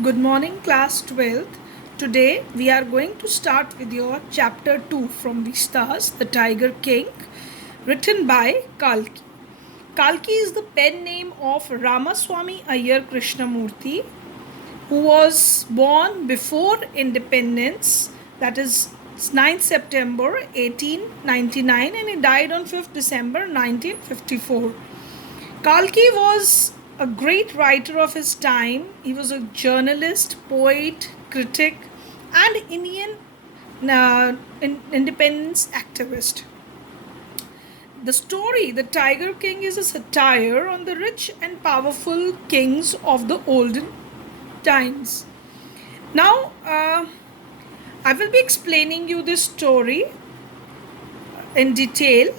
Good morning, class 12th. Today we are going to start with your chapter 2 from Vistas, The Tiger King, written by Kalki. Kalki is the pen name of Ramaswamy Iyer Krishnamurthy, who was born before independence, that is 9th September 1899, and he died on 5th December 1954. Kalki was a great writer of his time. He was a journalist, poet, critic, and Indian independence activist. The story, The Tiger King, is a satire on the rich and powerful kings of the olden times. Now, I will be explaining you this story in detail.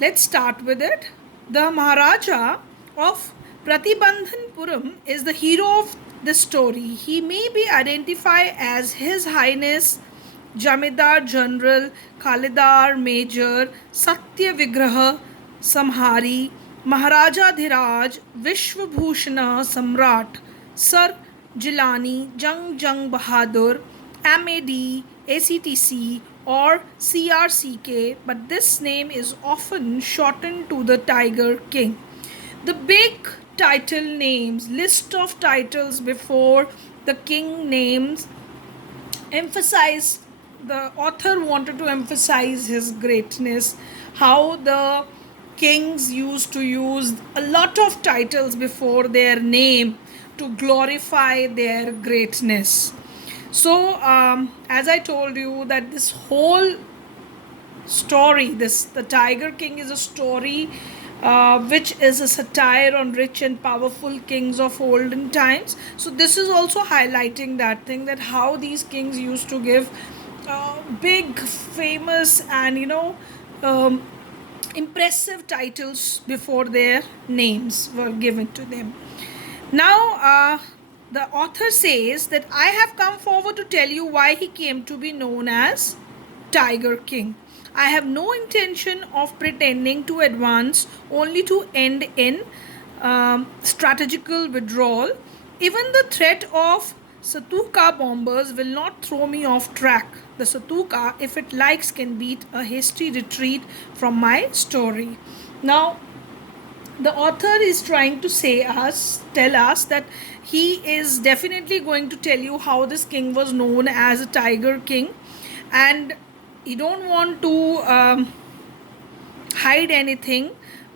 Let's start with it. The Maharaja of Pratibandhanpuram is the hero of the story. He may be identified as His Highness Jamidar General Khalidar Major Satya Vigraha Samhari Maharaja Dhiraj Vishwabhushana Samrat Sir Jilani Jung Bahadur MAD ACTC or CRCK, but this name is often shortened to the Tiger King. The big title names, list of titles before the king names, emphasize, the author wanted to emphasize his greatness, how the kings used to use a lot of titles before their name to glorify their greatness. So, as I told you, that this whole story, the Tiger King, is a story which is a satire on rich and powerful kings of olden times. So this is also highlighting that thing, that how these kings used to give big, famous, and um, impressive titles before their names were given to them. Now, the author says that I have come forward to tell you why he came to be known as Tiger King. I have no intention of pretending to advance only to end in strategical withdrawal. Even the threat of Satuka bombers will not throw me off track. The Satuka, if it likes, can beat a hasty retreat from my story. Now, the author is trying to tell us that he is definitely going to tell you how this king was known as a Tiger King, and he don't want to hide anything,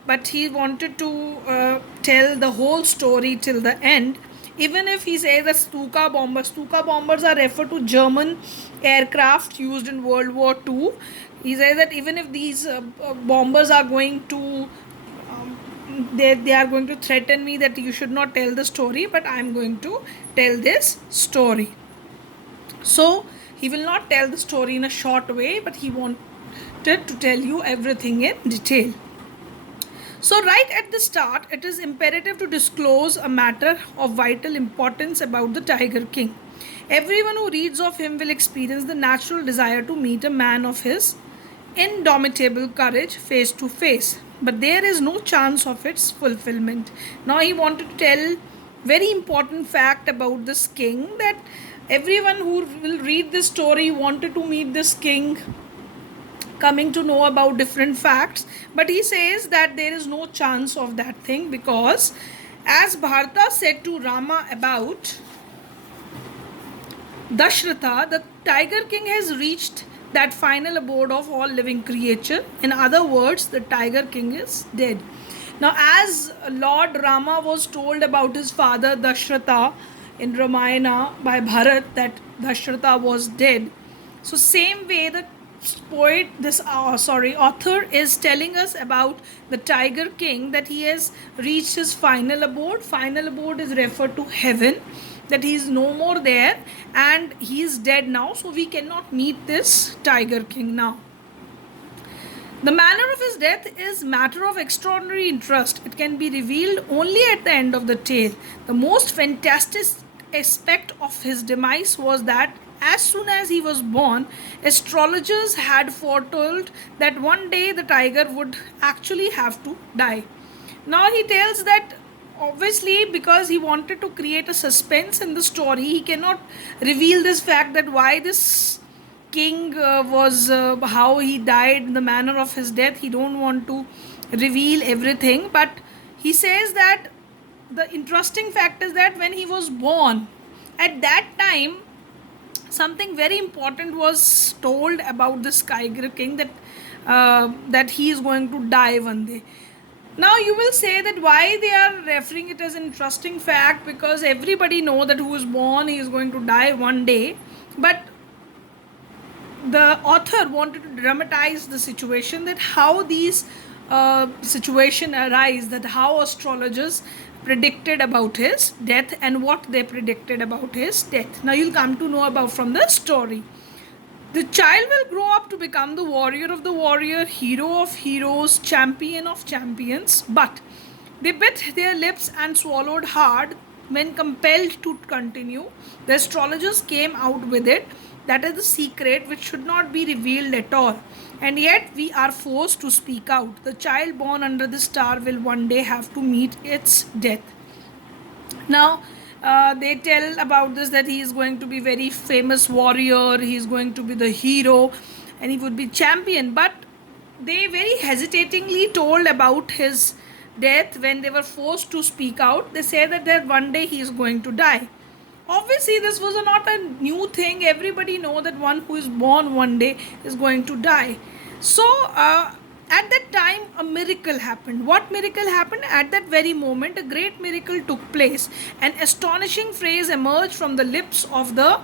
but he wanted to tell the whole story till the end. Even if he says that Stuka bombers are referred to German aircraft used in World War II. He says that even if these bombers are going to they are going to threaten me that you should not tell the story, but I am going to tell this story. So he will not tell the story in a short way, but he wanted to tell you everything in detail. So, right at the start, it is imperative to disclose a matter of vital importance about the Tiger King. Everyone who reads of him will experience the natural desire to meet a man of his indomitable courage face to face, but there is no chance of its fulfillment. Now he wanted to tell very important fact about this king, that everyone who will read this story wanted to meet this king, coming to know about different facts, but he says that there is no chance of that thing, because as Bharata said to Rama about Dashratha, the Tiger King has reached that final abode of all living creature. In other words, the Tiger King is dead. Now, as Lord Rama was told about his father Dashratha in Ramayana by Bharat, that Dashratha was dead, so same way the author is telling us about the Tiger King, that he has reached his final abode. Final abode is referred to heaven, that he is no more there and he is dead now, so we cannot meet this Tiger King now. The manner of his death is matter of extraordinary interest. It can be revealed only at the end of the tale. The most fantastic aspect of his demise was that as soon as he was born, astrologers had foretold that one day the tiger would actually have to die. Now he tells that obviously, because he wanted to create a suspense in the story, he cannot reveal this fact that why this king was how he died, the manner of his death. He don't want to reveal everything, but he says that the interesting fact is that when he was born, at that time something very important was told about this tiger king, that he is going to die one day. Now you will say that why they are referring it as an interesting fact, because everybody know that who is born he is going to die one day, but the author wanted to dramatize the situation, that how these situation arise, that how astrologers predicted about his death and what they predicted about his death. Now you'll come to know about from the story. The child will grow up to become the warrior of the warrior, hero of heroes, champion of champions, but they bit their lips and swallowed hard when compelled to continue. The astrologers came out with it. That is the secret which should not be revealed at all. And yet we are forced to speak out. The child born under the star will one day have to meet its death. Now, they tell about this, that he is going to be very famous warrior, he is going to be the hero, and he would be champion. But they very hesitatingly told about his death when they were forced to speak out. They say that one day he is going to die. Obviously, this was not a new thing. Everybody know that one who is born one day is going to die. So, at that time, a miracle happened. What miracle happened? At that very moment, a great miracle took place. An astonishing phrase emerged from the lips of the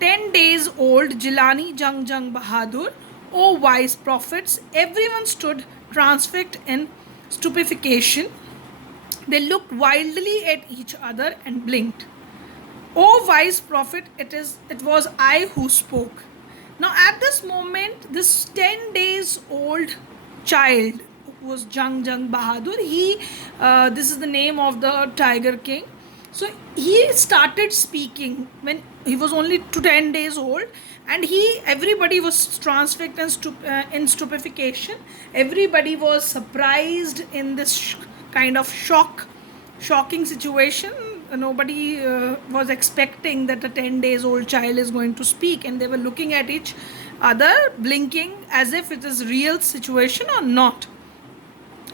10 days old Jilani Jung Jung Bahadur. O wise prophets! Everyone stood transfixed in stupefaction. They looked wildly at each other and blinked. O wise prophet, it was I who spoke. Now at this moment, this 10 days old child who was Jung Jung Bahadur, this is the name of the tiger king. So he started speaking when he was only 10 days old, and everybody was transfixed in stupefaction. Everybody was surprised in this kind of shocking situation. Nobody was expecting that a 10 days old child is going to speak, and they were looking at each other blinking as if it is real situation or not.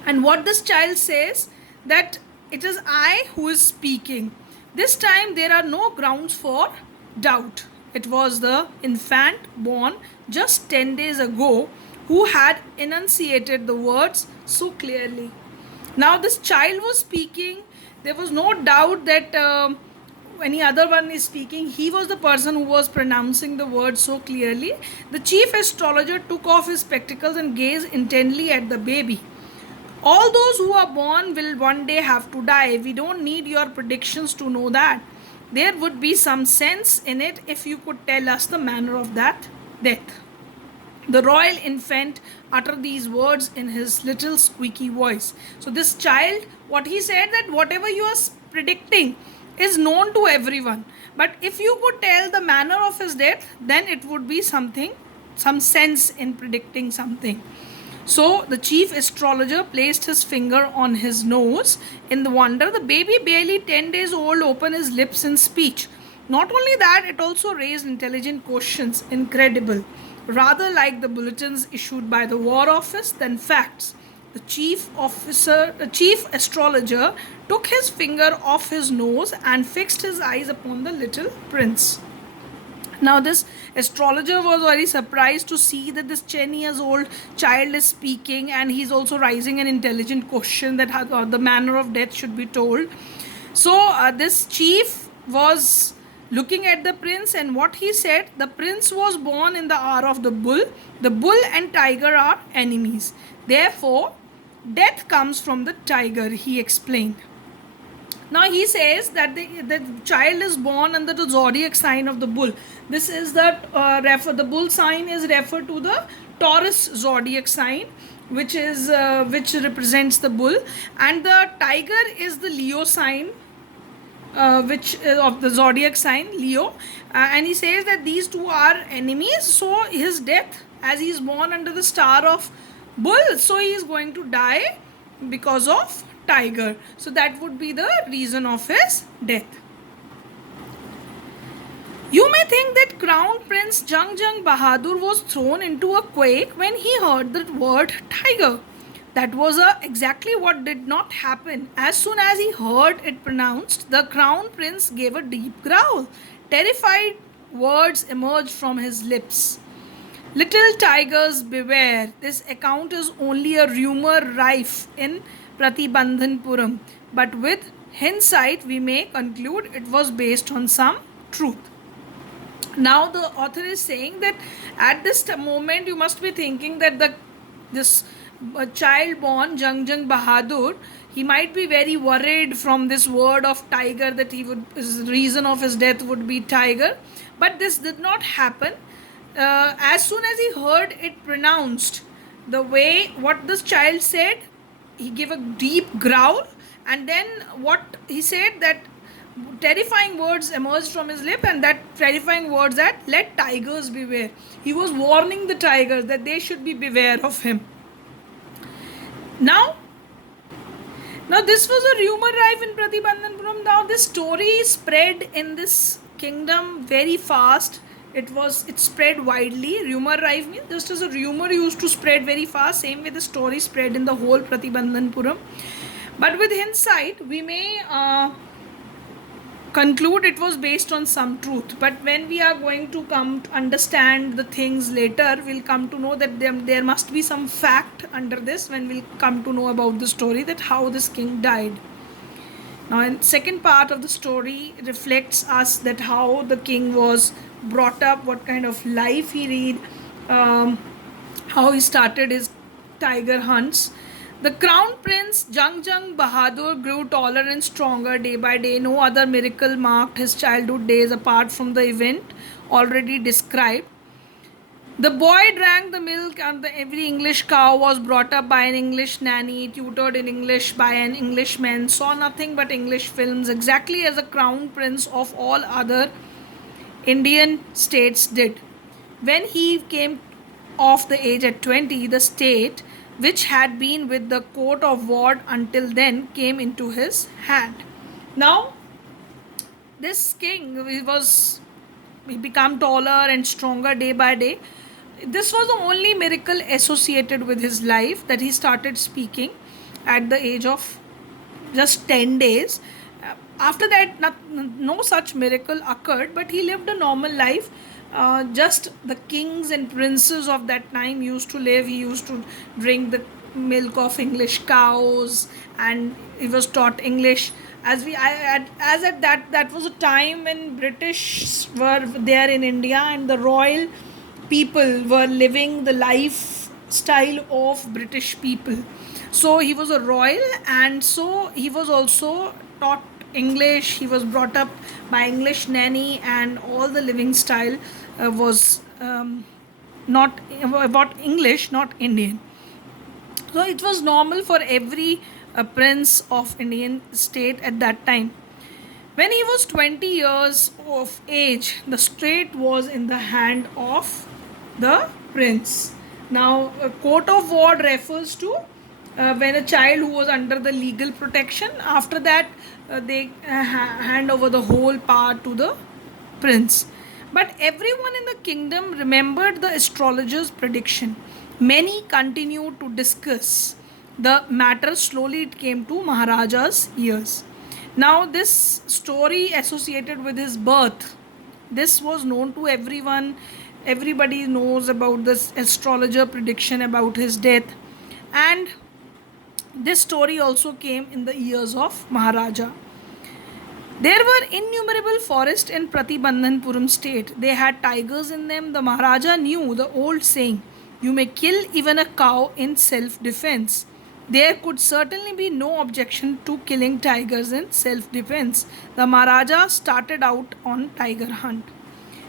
And what this child says, that it is I who is speaking. This time there are no grounds for doubt. It was the infant born just 10 days ago who had enunciated the words so clearly. Now this child was speaking. There was no doubt that any other one is speaking. He was the person who was pronouncing the words so clearly. The chief astrologer took off his spectacles and gazed intently at the baby. All those who are born will one day have to die. We don't need your predictions to know that. There would be some sense in it if you could tell us the manner of that death. The royal infant uttered these words in his little squeaky voice. So this child, what he said, that whatever you are predicting is known to everyone. But if you could tell the manner of his death, then it would be some sense in predicting something. So the chief astrologer placed his finger on his nose. In the wonder, the baby, barely 10 days old, opened his lips in speech. Not only that, it also raised intelligent questions, incredible, rather like the bulletins issued by the War Office than facts. The chief astrologer took his finger off his nose and fixed his eyes upon the little prince. Now this astrologer was very surprised to see that this 10 years old child is speaking, and he's also raising an intelligent question that how the manner of death should be told. So this chief was looking at the prince, and what he said, the prince was born in the hour of the bull. The bull and tiger are enemies. Therefore, death comes from the tiger, he explained. Now he says that the child is born under the zodiac sign of the bull. This is the bull sign is referred to the Taurus zodiac sign, which represents the bull, and the tiger is the Leo sign, which of the zodiac sign Leo, and he says that these two are enemies. So his death, as he is born under the star of bull, so he is going to die because of tiger. So that would be the reason of his death. You may think that Crown Prince Jung Jung Bahadur was thrown into a quake when he heard the word tiger. That was exactly what did not happen. As soon as he heard it pronounced, the Crown Prince gave a deep growl. Terrified words emerged from his lips. Little tigers beware. This account is only a rumor rife in Pratibandhanpuram, but with hindsight, we may conclude it was based on some truth. Now the author is saying that at this moment you must be thinking that this child born Jung Jung Bahadur, he might be very worried from this word of tiger, that his reason of his death would be tiger, but this did not happen. As soon as he heard it pronounced, the way what this child said, he gave a deep growl, and then what he said, that terrifying words emerged from his lip, and that terrifying words that let tigers beware. He was warning the tigers that they should be beware of him. Now this was a rumor rife in Pratibandhanpuram. Now this story spread in this kingdom very fast. It spread widely. Rumor rife means just as a rumor used to spread very fast, same way the story spread in the whole Pratibandhanpuram. But with hindsight, we may conclude it was based on some truth, but when we are going to come to understand the things later, we'll come to know that there must be some fact under this when we'll come to know about the story, that how this king died. Now in second part of the story reflects us that how the king was brought up, what kind of life he led, how he started his tiger hunts. The crown prince Jung Jung Bahadur grew taller and stronger day by day. No other miracle marked his childhood days apart from the event already described. The boy drank the milk, and every English cow was brought up by an English nanny, tutored in English by an Englishman, saw nothing but English films, exactly as the crown prince of all other Indian states did. When he came of the age at 20, the state, which had been with the court of ward until then, came into his hand. Now, this king, he became taller and stronger day by day. This was the only miracle associated with his life, that he started speaking at the age of just 10 days. After that, no such miracle occurred, but he lived a normal life. Just the kings and princes of that time used to live. He used to drink the milk of English cows, and he was taught English. As at that was a time when British were there in India, and the royal people were living the lifestyle of British people. So he was a royal, and so he was also taught English. He was brought up by English nanny, and all the living style was not about English, not Indian. So it was normal for every prince of Indian state at that time. When he was 20 years of age, the state was in the hand of the prince. Now, a court of ward refers to when a child who was under the legal protection, after that they hand over the whole power to the prince. But everyone in the kingdom remembered the astrologer's prediction. Many continued to discuss the matter. Slowly it came to Maharaja's ears. Now this story associated with his birth, this was known to everyone. Everybody knows about this astrologer prediction about his death, and this story also came in the ears of Maharaja. There were innumerable forests in Pratibandhanpuram state. They had tigers in them. The Maharaja knew the old saying, "You may kill even a cow in self-defense." There could certainly be no objection to killing tigers in self-defense. The Maharaja started out on tiger hunt.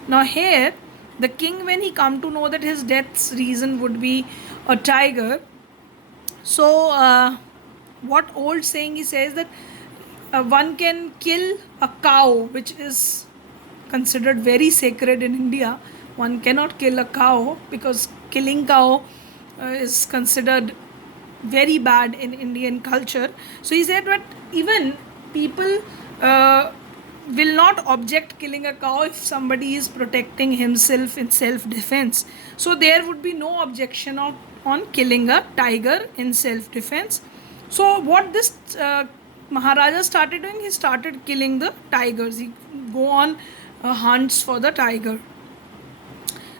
Now here, the king, when he come to know that his death's reason would be a tiger, so what old saying he says, that one can kill a cow, which is considered very sacred in India. One cannot kill a cow because killing cow is considered very bad in Indian culture. So he said that even people uh, will not object killing a cow if somebody is protecting himself in self defense. So there would be no objection on killing a tiger in self defense. So what this Maharaja started doing, he started killing the tigers. He go on hunts for the tiger.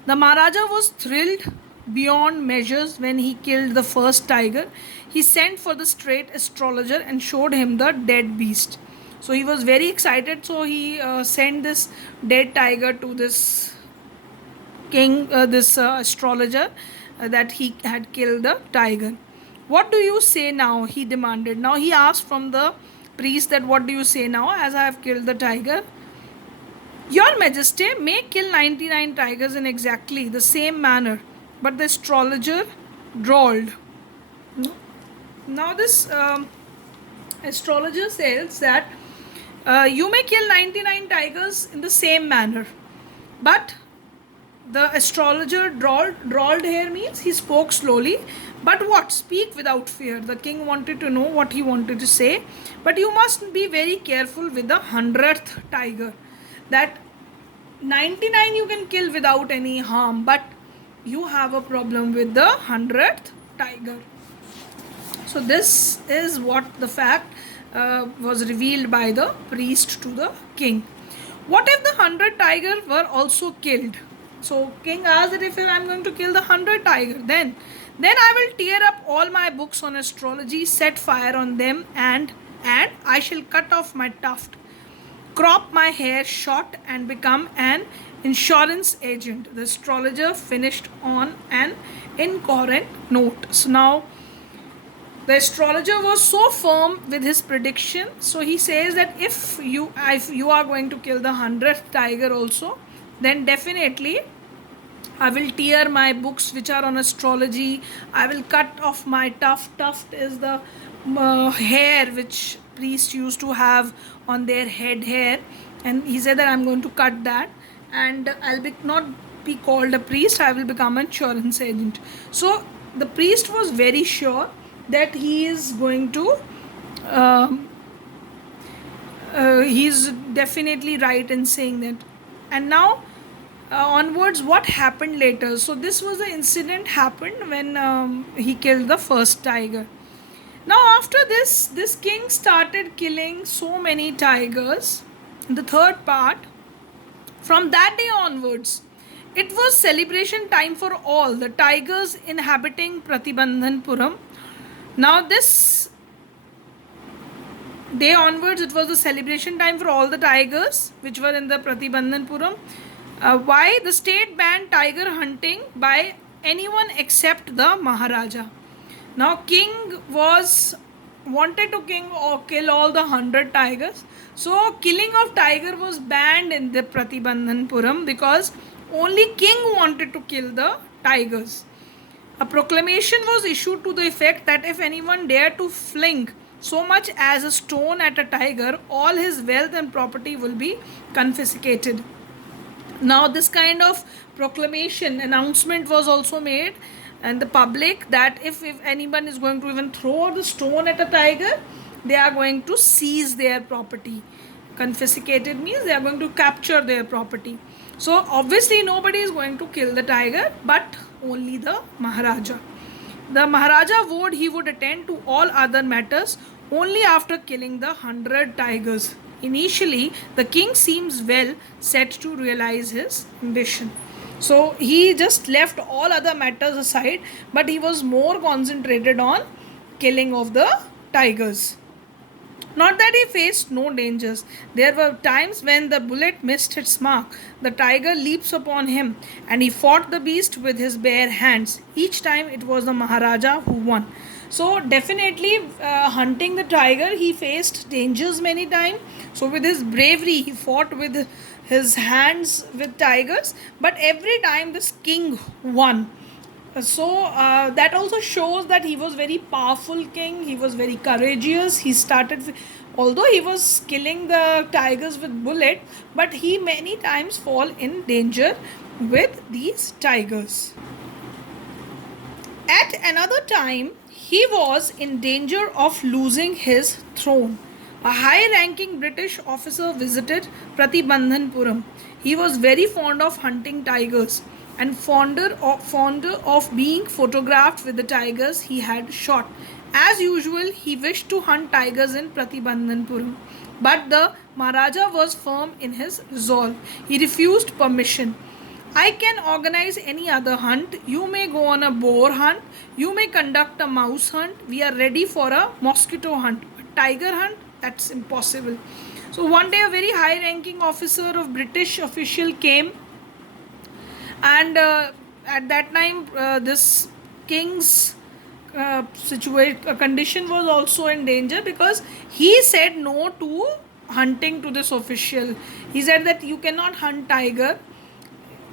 The Maharaja was thrilled beyond measures when he killed the first tiger. He sent for the straight astrologer and showed him the dead beast. So he was very excited. So he sent this dead tiger to this king, this astrologer, that he had killed the tiger. What do you say now? He demanded. Now he asked from the priest that, what do you say now, as I have killed the tiger? Your Majesty may kill 99 tigers in exactly the same manner, but the astrologer drawled. Now, this astrologer says that you may kill 99 tigers in the same manner, but the astrologer drawled here means he spoke slowly. But what? Speak without fear. The king wanted to know what he wanted to say. But you must be very careful with the 100th tiger. That 99 you can kill without any harm, but you have a problem with the 100th tiger. So this is what the fact was revealed by the priest to the king. What if the 100 tiger were also killed? So king asked that if I am going to kill the 100 tiger, then I will tear up all my books on astrology, set fire on them, and I shall cut off my tuft, crop my hair short, and become an insurance agent. The astrologer finished on an incoherent note. So now the astrologer was so firm with his prediction. So he says that if you are going to kill the 100th tiger also, then definitely I will tear my books which are on astrology. I will cut off my tuft. Tuft is the hair which priests used to have on their head hair, and he said that I'm going to cut that, and I'll not be called a priest. I will become an insurance agent. So the priest was very sure that he is going to he's definitely right in saying that. And now onwards, what happened later? So this was the incident happened when he killed the first tiger. Now after this king started killing so many tigers. The third part, from that day onwards, it was celebration time for all the tigers inhabiting Pratibandhanpuram. Now this day onwards, it was the celebration time for all the tigers which were in the Pratibandhanpuram. Why? The state banned tiger hunting by anyone except the Maharaja. Now king wanted to kill all the 100 tigers. So killing of tiger was banned in the Pratibandhanpuram because only king wanted to kill the tigers. A proclamation was issued to the effect that if anyone dared to fling so much as a stone at a tiger, all his wealth and property will be confiscated. Now this kind of proclamation announcement was also made and the public that if anyone is going to even throw the stone at a tiger, they are going to seize their property. Confiscated means they are going to capture their property. So obviously nobody is going to kill the tiger, but only the Maharaja. The Maharaja vowed he would attend to all other matters only after killing the 100 tigers. Initially, the king seems well set to realize his ambition. So he just left all other matters aside, but he was more concentrated on killing of the tigers. Not that he faced no dangers. There were times when the bullet missed its mark. The tiger leaps upon him and he fought the beast with his bare hands. Each time it was the Maharaja who won. So definitely hunting the tiger, he faced dangers many times. So with his bravery, he fought with his hands with tigers. But every time this king won. So that also shows that he was very powerful king. He was very courageous. He started, although he was killing the tigers with bullet, but he many times fall in danger with these tigers. At another time, he was in danger of losing his throne. A high ranking British officer visited Pratibandhanpuram. He was very fond of hunting tigers and fonder of being photographed with the tigers he had shot. As usual, he wished to hunt tigers in Pratibandhanpuram. But the Maharaja was firm in his resolve. He refused permission. I can organize any other hunt. You may go on a boar hunt. You may conduct a mouse hunt. We are ready for a mosquito hunt. A tiger hunt? That's impossible. So one day a very high ranking officer of British official came, and at that time this king's condition was also in danger, because he said no to hunting to this official. He said that you cannot hunt tiger,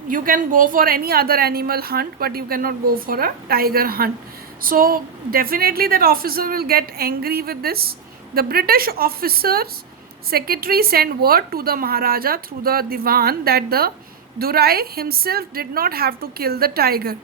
you can go for any other animal hunt, but you cannot go for a tiger hunt. So definitely that officer will get angry with this. The British officer's secretary sent word to the Maharaja through the Diwan that the Durai himself did not have to kill the tiger.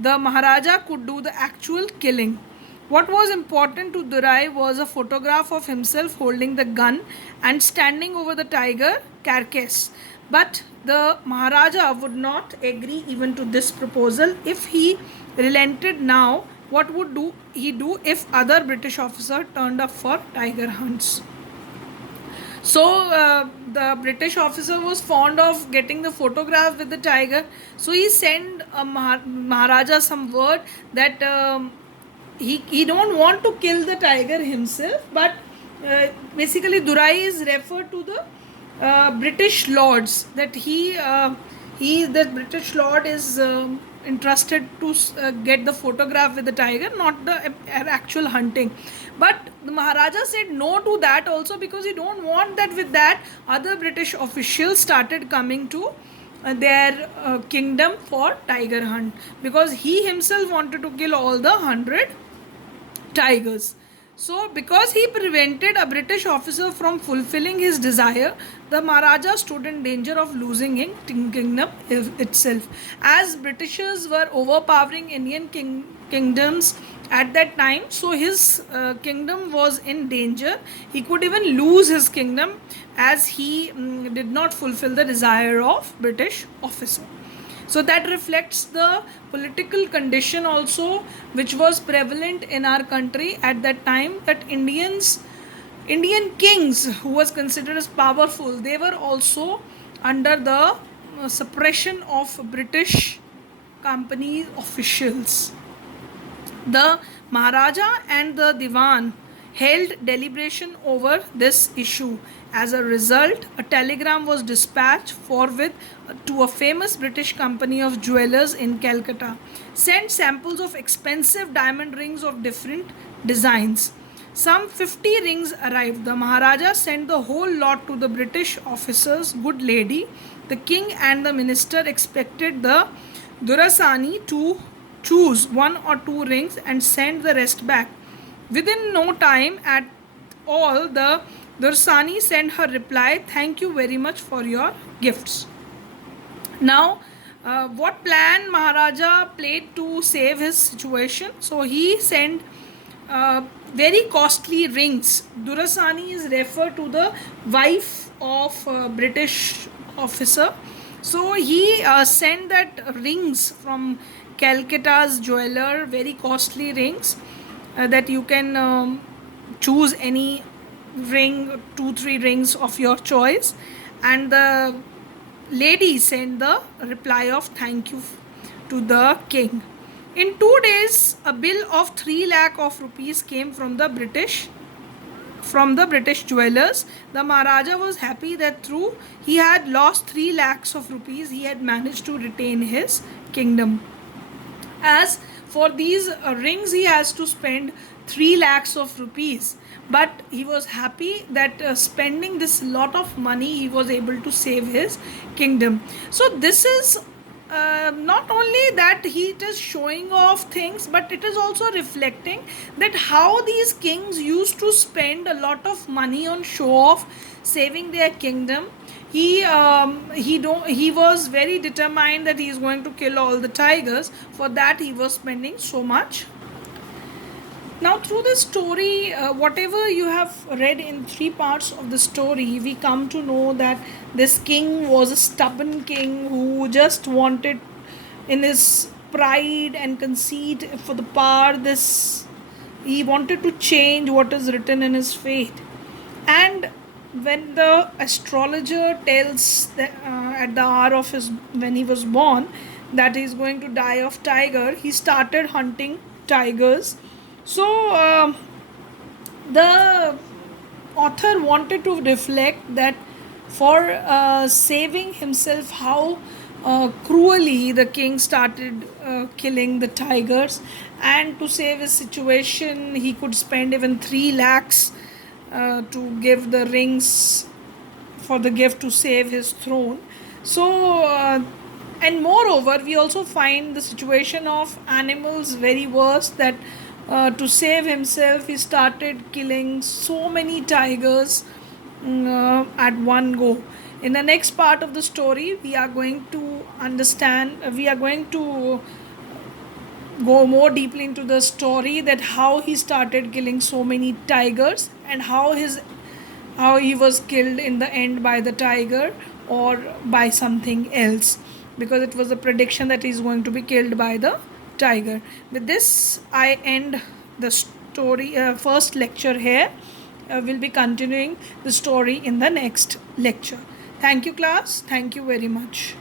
The Maharaja could do the actual killing. What was important to Durai was a photograph of himself holding the gun and standing over the tiger carcass. But the Maharaja would not agree even to this proposal. If he relented now, what would he do if other British officer turned up for tiger hunts? So the British officer was fond of getting the photograph with the tiger. So he sent Maharaja some word that he don't want to kill the tiger himself, but basically Durai is referred to the British lords, that the British lord is entrusted to get the photograph with the tiger, not the actual hunting. But the Maharaja said no to that also, because he don't want that. With that, other British officials started coming to their kingdom for tiger hunt, because he himself wanted to kill all the 100 tigers. So, because he prevented a British officer from fulfilling his desire, the Maharaja stood in danger of losing his kingdom itself. As Britishers were overpowering Indian kingdoms at that time, so his kingdom was in danger. He could even lose his kingdom, as he did not fulfill the desire of British officer. So that reflects the political condition also, which was prevalent in our country at that time, that Indian kings who was considered as powerful, they were also under the suppression of British company officials. The Maharaja and the Diwan held deliberation over this issue. As a result, a telegram was dispatched forthwith to a famous British company of jewelers in Calcutta. Sent samples of expensive diamond rings of different designs. Some 50 rings arrived. The Maharaja sent the whole lot to the British officers. Good lady, the king and the minister expected the Durrasani to choose one or two rings and send the rest back. Within no time at all, the Dursani sent her reply, "Thank you very much for your gifts." Now, what plan Maharaja played to save his situation? So he sent very costly rings. Durrasani is referred to the wife of a British officer. So he sent that rings from Calcutta's jeweler, very costly rings, that you can choose any ring, 2-3 rings of your choice, and the lady sent the reply of thank you to the king. In 2 days, a bill of 3 lakh of rupees came from the British jewelers. The Maharaja was happy that through he had lost 3 lakhs of rupees, he had managed to retain his kingdom. As for these rings, he has to spend 3 lakhs of rupees, but he was happy that spending this lot of money, he was able to save his kingdom. So this is not only that he is showing off things, but it is also reflecting that how these kings used to spend a lot of money on show off, saving their kingdom. He was very determined that he is going to kill all the tigers. For that, he was spending so much Now, through the story, whatever you have read in three parts of the story, we come to know that this king was a stubborn king who just wanted, in his pride and conceit for the power, this he wanted to change what is written in his fate. And when the astrologer tells at the hour of his when he was born that he is going to die of tiger, he started hunting tigers. So the author wanted to reflect that for saving himself, how cruelly the king started killing the tigers, and to save his situation he could spend even 3 lakhs to give the rings for the gift to save his throne. So and moreover, we also find the situation of animals very worse, that to save himself he started killing so many tigers at one go. In the next part of the story, we are going to understand, we are going to go more deeply into the story, that how he started killing so many tigers, and how he was killed in the end by the tiger or by something else, because it was a prediction that he's going to be killed by the tiger. With this, I end the story first lecture here. We'll be continuing the story in the next lecture. Thank you, class. Thank you very much.